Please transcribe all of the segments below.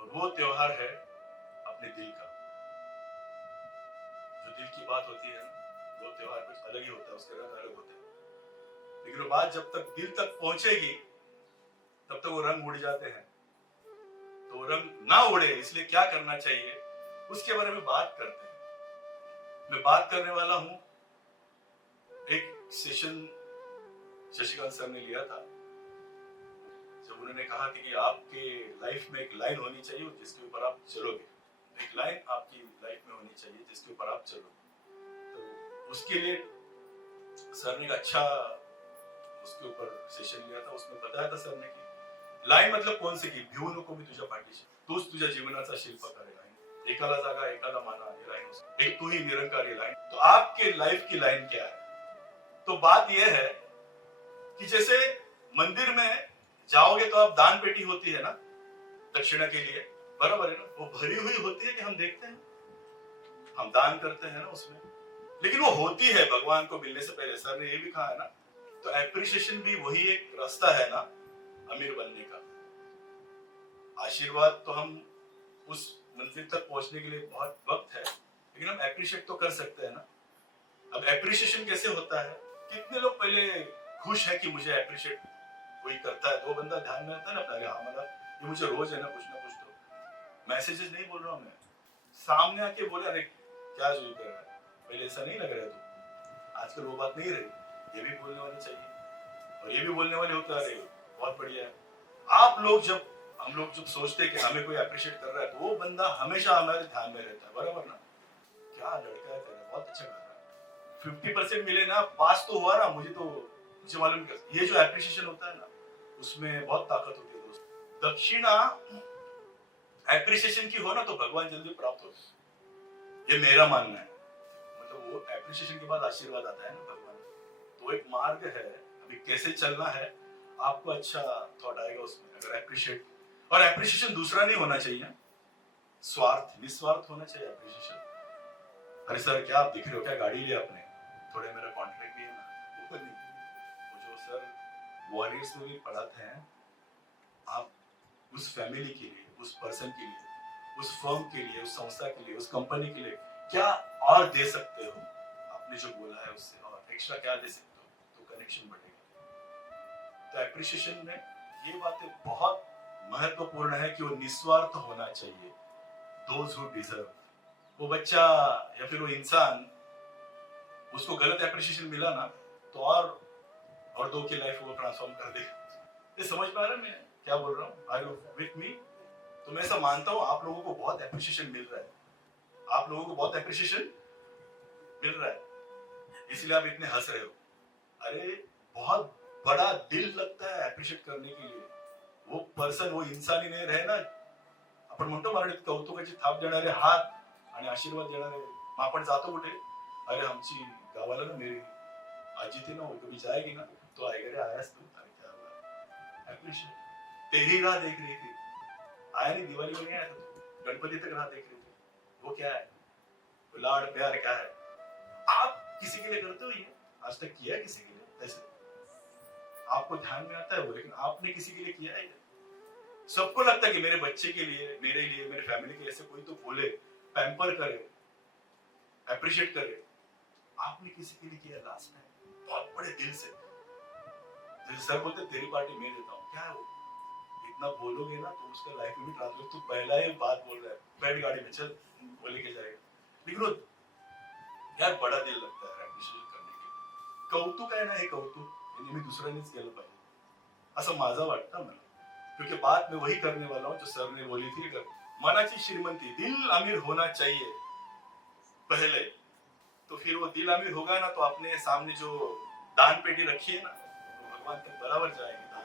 और वो त्योहार है अपने दिल का। जो दिल की बात होती है ना, वो त्योहार कुछ अलग ही होता है, उसके रंग अलग होते हैं। लेकिन वो बात जब तक दिल तक पहुंचेगी तब तक वो रंग उड़ जाते हैं। तो रंग ना उड़े इसलिए क्या करना चाहिए उसके बारे में बात करते हैं। मैं बात करने वाला हूं, एक सेशन शशिकांत सर ने लिया था जब उन्होंने कहा था कि आपके लाइफ में एक लाइन होनी चाहिए जिसके ऊपर आप चलोगे। एक लाइन आपकी लाइफ में होनी चाहिए जिसके ऊपर आप चलोगे। तो उसके लिए सर ने एक अच्छा उसके ऊपर सेशन लिया था। उसमें बताया था सर ने कि लाईन मतलब कोण की भिवू नको मी तुझ्या पाठीशी, तूच तुझ्या जीवनाचा शिल्पकार आहे लाईन, एकाला जागा एकाला माना ये लाईन, एक तू ही निरंकार ये लाईन। तो आपके लाइफ की लाइन क्या है? तो बात यह है कि जैसे मंदिर में जाओगे तो आप दान पेटी होती है ना दक्षिणा के लिए, बराबर है ना, वो भरी हुई होती है कि हम देखते हैं, हम दान करते हैं ना उसमें, लेकिन वो होती है भगवान को मिलने से पहले। सर ने ये भी कहा है ना, तो एप्रिसिएशन भी वही एक रास्ता है ना अमीर बनने का। आशीर्वाद तो हम उस मंजिल तक पहुंचने के लिए बहुत वक्त है, लेकिन हम एप्रिशिएट तो कर सकते हैं ना। अब एप्रिसिएशन कैसे होता है? कितने लोग पहले खुश है कि मुझे एप्रिशिएट कोई करता है, तो बंदा ध्यान में आता है ना अपना, हाँ मतलब ये मुझे रोज है ना कुछ तो मैसेजेस नहीं बोल रहा हूँ मैं, सामने आके बोले अरे क्या जो कर रहा है, पहले ऐसा नहीं लग रहा है तू, आजकल वो बात नहीं रही, ये भी बोलने वाले चाहिए और ये भी बोलने वाले होते अरे बहुत बढ़िया है। आप लोग जब हम लोग जब सोचते हैं कि हमें कोई अप्रिशिएट कर रहा है तो वो बंदा हमेशा हमारे ध्यान में रहता है, बराबर ना। क्या लड़का है तेरा, बहुत अच्छा कर रहा है, 50% मिले ना, पास तो हुआ ना, मुझे मालूम ये जो एप्रिशिएशन होता है ना उसमें बहुत ताकत होती है दोस्त। दक्षिणा एप्रिसिएशन की हो ना तो भगवान जल्दी प्राप्त होते हैं, ये मेरा मानना है। मतलब वो एप्रिसिएशन के बाद आशीर्वाद आता है ना भगवान। तो एक मार्ग है, अभी कैसे चलना है आपको अच्छा थॉट आएगा उसमें, अगर एप्रिशिएट। और एप्रिसिएशन दूसरा नहीं होना चाहिए, स्वार्थ निस्वार्थ होना चाहिए एप्रिसिएशन। अरे सर क्या आप दिख रहे हो, क्या गाड़ी लिया आपने, थोड़े मेरा कॉन्ट्रैक्ट भी है ना, वो नहीं। वो जो सर वॉरियर्स में भी पढ़ाते हैं, आप उस फैमिली के लिए, उस पर्सन के लिए, उस फर्म के लिए, उस संस्था के लिए, उस कंपनी के लिए क्या और दे सकते हो, आपने जो बोला है उससे और एक्स्ट्रा क्या दे सकते हो, तो कनेक्शन बढ़ेगा। तो एप्रिसिएशन में ये बातें बहुत महत्वपूर्ण है कि वो निस्वार्थ होना चाहिए। दोज हु डिजर्व, वो बच्चा या फिर वो इंसान, उसको गलत एप्रिसिएशन मिला ना तो और दो की लाइफ वो ट्रांसफॉर्म कर देगा। ये समझ पा रहे हैं मैं क्या बोल रहा हूँ? Are you with me? तो मैं ऐसा मानता हूँ आप लोगों को बहुत एप्रिसिएशन मिल रहा है, आप लोगों को बहुत एप्रिसिएशन मिल रहा है, इसलिए आप इतने हंस रहे हो। अरे बहुत बड़ा दिल लगता है एप्रिशिएट करने के लिए। वो पर्सन, वो इंसान ही नाही रहे ना, आपण म्हणतो मराठीत कौतुकाची थाप देणारे हात आणि आशीर्वाद देणारे, मग आपण जातो कुठे? अरे आमची गावाला ना मेरी आजी थी ना, वो कभी जाएगी ना तो आएगा, रे आयास तू, अरे क्या हुआ, एप्रिशिएट। तेरी राह देख रही थी, आया नहीं, दिवाली में नहीं आया था, गणपति तक राह देख रही थी, वो क्या है, वो लाड़ प्यार क्या है? आप किसी के लिए करते हो ये? आज तक किया है किसी के लिए ऐसे? आपको ध्यान में आता है वो, लेकिन आपने किसी के लिए किया है? सबको लगता है कि मेरे बच्चे के लिए, मेरे लिए, मेरे फैमिली के लिए ऐसे कोई तो बोले, पैम्पर करे, एप्रिशिएट करे। आपने किसी के लिए किया लास्ट टाइम बहुत बड़े दिल से? जैसे सर बोलते तेरी पार्टी मैं देता हूँ, क्या है वो? इतना बोलोगे ना तो उसका लाइफ में भी ट्रांसफर। तू पहला ही बात बोल रहा है, बैठ गाड़ी में चल, वो लेके जाएगा, लेकिन वो यार बड़ा दिल लगता है एप्रिशिएट करने के। कौतुक आहे ना, हे कौतुक हे नेहमी दुसऱ्यानेच केलं पाहिजे असं माझं वाटतं मला, क्योंकि बात मैं वही करने वाला हूँ जो सर ने बोली थी। मनाची श्रीमंती, दिल अमीर होना चाहिए पहले, तो फिर वो दिल अमीर होगा ना तो अपने सामने जो दान पेटी रखी है ना, तो भगवान तक बराबर जाएगी दान,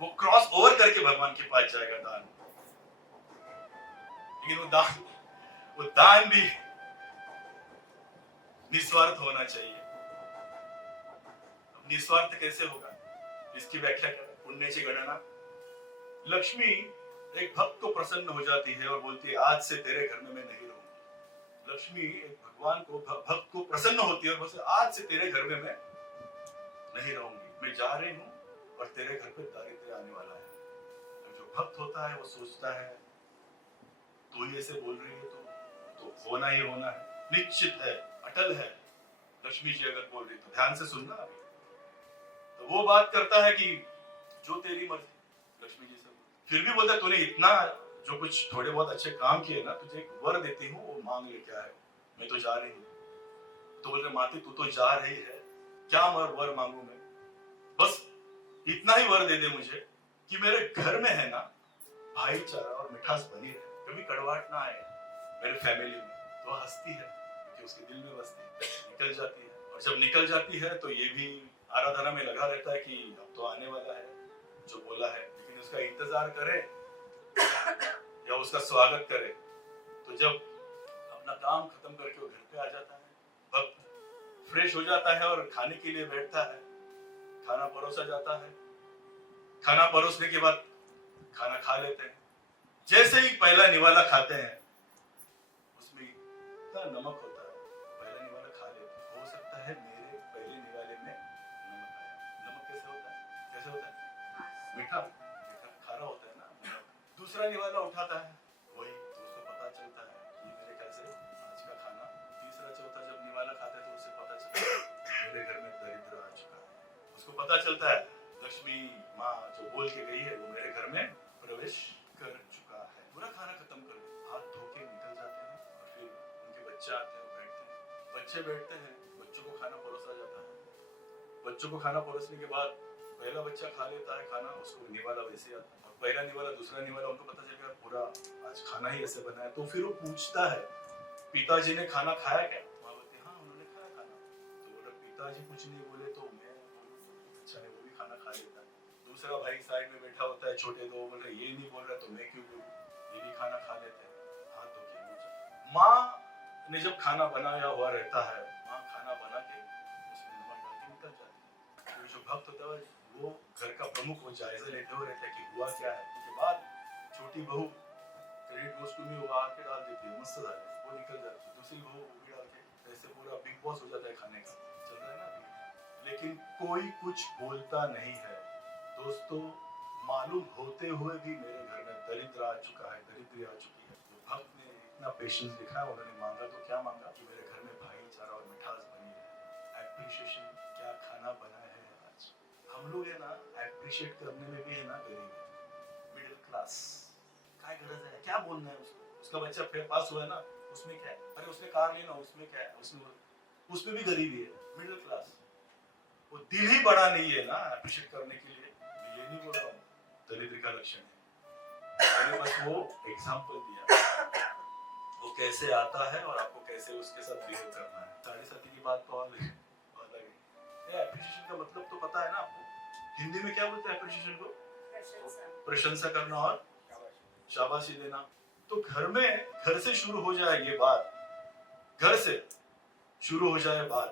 वो क्रॉस ओवर करके भगवान के पास जाएगा दान। लेकिन वो दान भी निस्वार्थ होना चाहिए। निस्वार्थ कैसे होगा इसकी व्याख्या करें, पुण्य की गणना। लक्ष्मी एक भक्त को प्रसन्न हो जाती है और बोलती है आज से तेरे घर में मैं नहीं रहूंगी। लक्ष्मी एक भगवान को, भक्त को प्रसन्न होती है और बोलती है आज से तेरे घर में मैं नहीं रहूंगी, मैं जा रही हूँ और तेरे घर पे दारिद्र्य आने वाला है। जो भक्त होता है वो सोचता है तू ही ऐसे बोल रही है तो होना ही होना है, निश्चित है, अटल है। लक्ष्मी जी अगर बोल रही तो ध्यान से सुनना अभी। तो वो बात करता है कि जो तेरी मर्जी। लक्ष्मी जी से फिर भी बोलता है तूने इतना जो कुछ थोड़े बहुत अच्छे काम किए ना, तुझे एक वर देती हूँ, वो मांग ले क्या है। मैं तो जा रही हूँ। तो बोल रहे माती तू तो जा रही है, क्या वर मांगू मैं, बस इतना ही वर दे दे मुझे कि मेरे घर में है ना भाईचारा और मिठास बनी रहे, कभी कड़वाहट ना आए मेरे फैमिली में। तो हंसती है क्योंकि उसके दिल में बसती है, निकल जाती है। और जब निकल जाती है तो ये भी आराधना में लगा रहता है कि अब तो आने वाला है जो बोला है, लेकिन उसका इंतजार करे या उसका स्वागत करे। तो जब अपना काम खत्म करके वो घर पे आ जाता है, भक्त फ्रेश हो जाता है और खाने के लिए बैठता है। खाना परोसा जाता है। खाना परोसने के बाद खाना खा लेते हैं। जैसे ही पहला निवाला खाते हैं उसमें इतना नमक होता है, पहला निवाला खा लेते हैं। हो सकता है मेरे पहले निवाले में नमक आया। नमक कैसे होता है, कैसे होता है, मीठा मीठा खारा होता है ना। दूसरा निवाला उठाता है, वही तो उसको पता चलता है कि मेरे ख्याल से आज का खाना। तीसरा चौथा जब निवाला खाता है तो उसे पता चलता है मेरे घर में दरिद्र आ चुका है। उसको पता चलता है लक्ष्मी माँ जो बोल के गई है वो मेरे घर में प्रवेश कर चुका है। पूरा खाना खत्म कर हाथ धो के निकल जाते हैं और फिर उनके बच्चे आते हैं, बैठते हैं। बच्चे बैठते हैं, बच्चों को खाना परोसा जाता है। बच्चों को खाना परोसने के बाद पहला बच्चा खा लेता है खाना, उसको निवाला वैसे आता है। और पहला निवाला दूसरा निवाला उनको पता चल गया पूरा आज खाना ही ऐसे बना है। तो फिर वो पूछता है पिताजी ने खाना खाया क्या। माँ बोलती हाँ उन्होंने खाया खाना। तो बोला पिताजी कुछ नहीं बोले तो मैं अच्छा है, वो भी खाना खा लेता है। दूसरा भाई साइड में बैठा होता है, छोटे दो बोल रहे ये नहीं बोल रहा तो मैं क्यों बोलूं, ये भी खाना खा लेते हैं। हाथ धो के माँ ने जब खाना बनाया हुआ रहता है, माँ खाना बना के उसमें नमक डाल के निकल जाती है। फिर जो भक्त होता है वो घर का प्रमुख, वो जायजा लेते हुए रहता है कि हुआ क्या है। उसके बाद छोटी बहू क्रेडिट गोश्त में वो आके डाल देती है, मस्त डाल वो निकल जाती है। दूसरी बहू वो भी डाल के ऐसे पूरा बिग बॉस हो जाता है खाने का, चल रहा है ना अभी। लेकिन कोई कुछ बोलता नहीं है दोस्तों। मालूम होते हुए भी मेरे घर में दरिद्र आ चुका है, दरिद्री आ चुकी है। तो भक्त ने इतना पेशेंस दिखाया, उन्होंने मांगा तो क्या मांगा कि मेरे घर में भाईचारा और मिठास बनी है, एप्रिशिएशन। क्या खाना बना है आज। हम लोग है ना एप्रिशिएट करने में भी है ना गरीब है, मिडिल क्लास। क्या गरज है, क्या बोलना है उसको, उसका बच्चा पास हुआ है ना उसमें क्या है, अरे उसने कार ली ना उसमें क्या है, उसमें भी गरीबी है, मिडिल क्लास। वो दिल ही बड़ा नहीं है ना एप्रिशिएट करने के लिए। मैं ये नहीं बोल रहा हूँ दरिद्र का लक्षण है, मैंने बस वो एग्जांपल दिया वो कैसे आता है और आपको कैसे उसके साथ बिहेव करना है। साढ़े साथी की बात तो अलग है। एप्रिशिएशन का मतलब तो पता है ना आपको, हिंदी में क्या बोलते हैं एप्रिशिएशन को, प्रशंसा करना और शाबाशी देना। तो घर से शुरू हो जाए ये बात, घर से शुरू हो जाए बात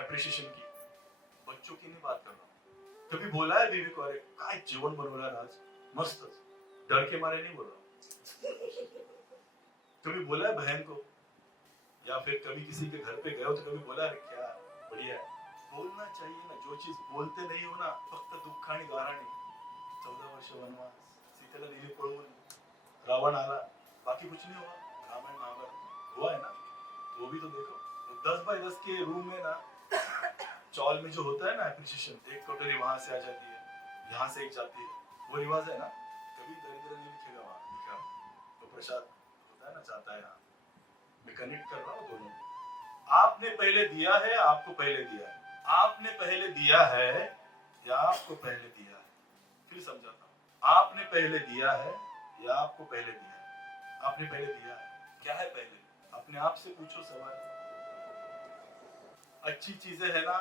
एप्रिशिएशन की। बच्चों की नहीं बात कर रहा हूँ। कभी बोला है बीवी को अरे काय जीवन बनवला आज मस्त, डर के मारे नहीं बोल रहा हूँ। कभी बोला है बहन को, या फिर कभी किसी के घर पे गए हो तो कभी बोला है क्या बढ़िया है। बोलना चाहिए ना, जो चीज बोलते नहीं हो ना, फक्त दुःखाने गाराने। 14 वर्ष वनवास, सीतेला दिली पळवून, रावण आला, बाकी कुछ नहीं हुआ। रामायण महाभारत हुआ है ना, वो भी तो देखो। 10 बाय 10 के रूम में ना चौल में जो होता है ना एप्रिशिएशन, एक कटोरी वहां से आ जाती है, यहाँ से एक जाती है, वो रिवाज है ना। कभी दरिद्र नहीं लिखेगा वहां, लिखा तो प्रसाद होता है ना जाता है। मैं कनेक्ट कर रहा हूँ दोनों। आपने पहले दिया है, आपको पहले दिया है, आपने पहले दिया है या आपको पहले दिया है। फिर समझाता हूँ, आपने पहले दिया है या आपको पहले दिया है। आपने पहले दिया है, क्या है पहले, अपने आप से पूछो सवाल। अच्छी चीजें है ना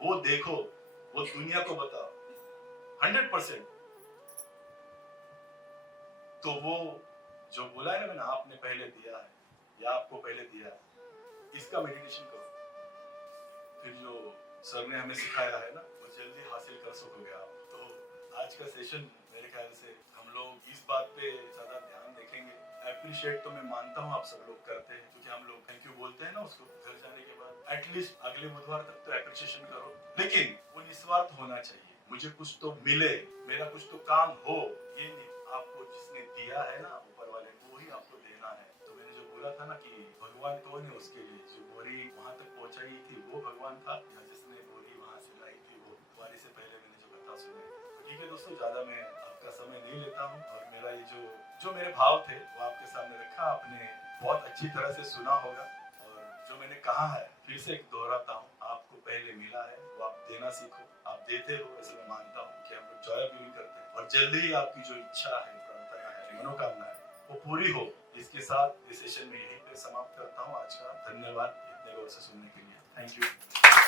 वो देखो, वो दुनिया को बताओ 100%। तो वो जो बोला है ना मैंने, आपने पहले दिया है या आपको पहले दिया है, इसका मेडिटेशन करो। फिर जो सर ने हमें सिखाया है ना वो जल्दी हासिल कर सकोगे आप। तो आज का सेशन मेरे ख्याल से हम लोग इस बात पे ज्यादा ध्यान देखेंगे। एप्रिशिएट तो मैं मानता हूँ आप सब लोग करते हैं, क्योंकि हम लोग थैंक यू बोलते हैं ना उसको घर जाने के बाद। एटलीस्ट अगले बुधवार तक तो एप्रिशिएशन करो, लेकिन वो निस्वार्थ होना चाहिए। मुझे कुछ तो मिले, मेरा कुछ तो काम हो, ये नहीं। दिया है ना ऊपर वाले ने, वो ही आपको देना है। तो मैंने जो बोला था ना कि भगवान कौन है, उसके लिए जो बोरी वहां तक पहुंचाई थी वो भगवान था, या जिसने बोरी वहां से लाई थी वो। तुम्हारी से पहले मैंने जो कथा सुनी। तो ठीक है दोस्तों, ज्यादा मैं आपका समय नहीं लेता हूँ, और मेरा ये जो मेरे भाव थे वो आपके सामने रखा, आपने बहुत अच्छी तरह से सुना होगा। और जो मैंने कहा है फिर से एक दोहराता हूँ, आपको पहले मिला है वो आप देना सीखो। आप देते हो, ऐसे मैं मानता हूँ कि हम लोग जॉय भी करते हैं, और जल्दी ही आपकी जो इच्छा है, प्रार्थना है, मनोकामना है, वो पूरी हो। इसके साथ इस सेशन में यहीं पे समाप्त करता हूँ आज का। धन्यवाद इतने गौर से सुनने के लिए। Thank you.